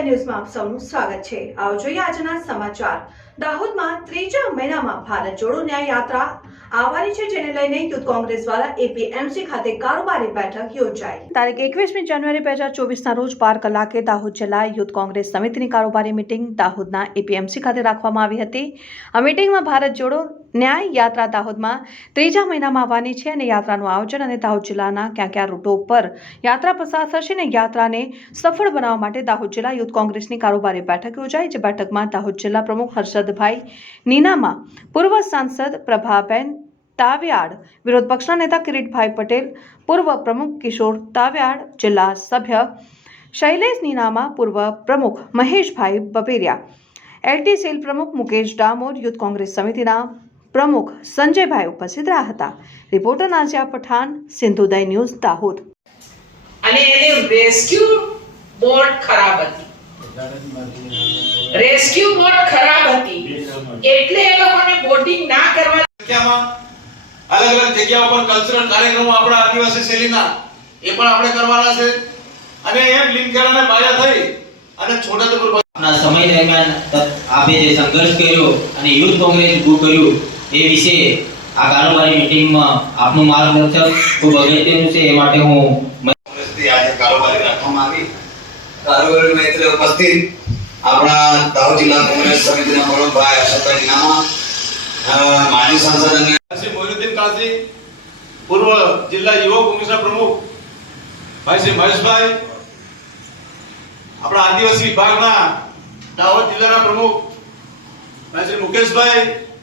સિંધુદય ન્યૂઝમાં આપ સૌનું સ્વાગત છે। આવો જોઈએ આજના સમાચાર। દાહોદમાં ત્રીજા મહિનામાં ભારત જોડો ન્યાય યાત્રા આવવાની છે, જેને લઈને યુથ કોંગ્રેસ દ્વારા એપીએમસી ખાતે કારોબારી બેઠક યોજાઈ। તારીખ 21મી જાન્યુઆરી 2024ના રોજ 12 કલાકે દાહોદ જિલ્લા યુથ કોંગ્રેસ સમિતિની કારોબારી મીટિંગ દાહોદના એપીએમસી ખાતે રાખવામાં આવી હતી। આ મીટિંગમાં ભારત જોડો ન્યાય યાત્રા દાહોદમાં ત્રીજા મહિનામાં આવવાની છે અને યાત્રાનું આયોજન અને દાહોદ જિલ્લાના કયા રૂટો પર યાત્રા પસાર થશે અને યાત્રાને સફળ બનાવવા માટે દાહોદ જિલ્લા યુથ કોંગ્રેસની કારોબારી બેઠક યોજાઈ। જે બેઠકમાં દાહોદ જિલ્લા પ્રમુખ હર્ષદભાઈ નીનામા, પૂર્વ સાંસદ પ્રભાબેન તાવ્યાડ, વિરોધ પક્ષના નેતા કિરીટભાઈ પટેલ, પૂર્વ પ્રમુખ કિશોર તાવ્યાડ, जिला सभ्य शैलेश नीनामा, पूर्व प्रमुख महेशभाई बपेरिया, एलटी सेल प्रमुख मुकेश डामोर, यूथ कांग्रेस समितिना प्रमुख संजयभाई उपस्थित रहा हता। Reporter Nazia Pathan, Sindhuday news, Dahod. અને એને રેસ્ક્યુ બોટ ખરાબ હતી, રેસ્ક્યુ બોટ ખરાબ હતી એટલે એ લોકોને બોટિંગ ના કરવા અલગ અલગ જગ્યાઓ પર કલ્ચરલ કાર્યક્રમો આપણા આદિવાસી શૈલીના એ પણ આપણે કરવાના છે અને એમ લીમખેડાને બાયા થઈ અને છોટાઉદેપુર ના સમય દરમિયાન આપે જે સંઘર્ષ કર્યો અને યુથ કોંગ્રેસ ઊભું કર્યું એ વિશે આ કારોબારી મીટિંગમાં આપનું માર્ગદર્શન ખૂબ અગત્યનું છે। એ માટે હું કોંગ્રેસથી આજે કારોબારી રાખવામાં આવી। કારોબારીમાં એટલે ઉપસ્થિત આપણા દાહોદ જિલ્લા કોંગ્રેસ સમિતિના પ્રમુખભાઈ હર્ષદભાઈ નીનામા, માજી सांसद અને श्री मोइनुद्दीन काजी, पूर्व जिला युवा कांग्रेसना प्रमुख भाई श्री महेशभाई, अपना आदिवासी विभागना दाहोद जिल्लाना प्रमुख भाई श्री मुकेशभाई,